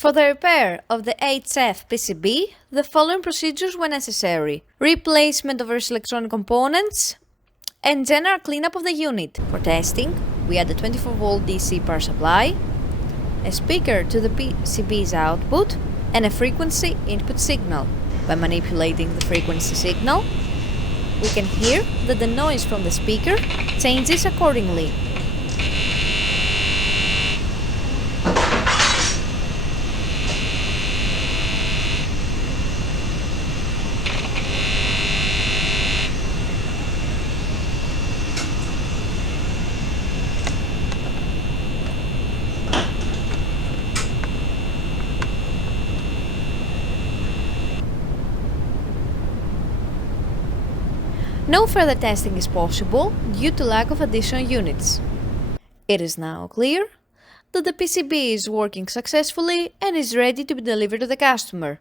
For the repair of the HF PCB, the following procedures were necessary: replacement of various electronic components and general cleanup of the unit. For testing, we add a 24-volt DC power supply, a speaker to the PCB's output, and a frequency input signal. By manipulating the frequency signal, we can hear that the noise from the speaker changes accordingly. No further testing is possible due to lack of additional units. It is now clear that the PCB is working successfully and is ready to be delivered to the customer.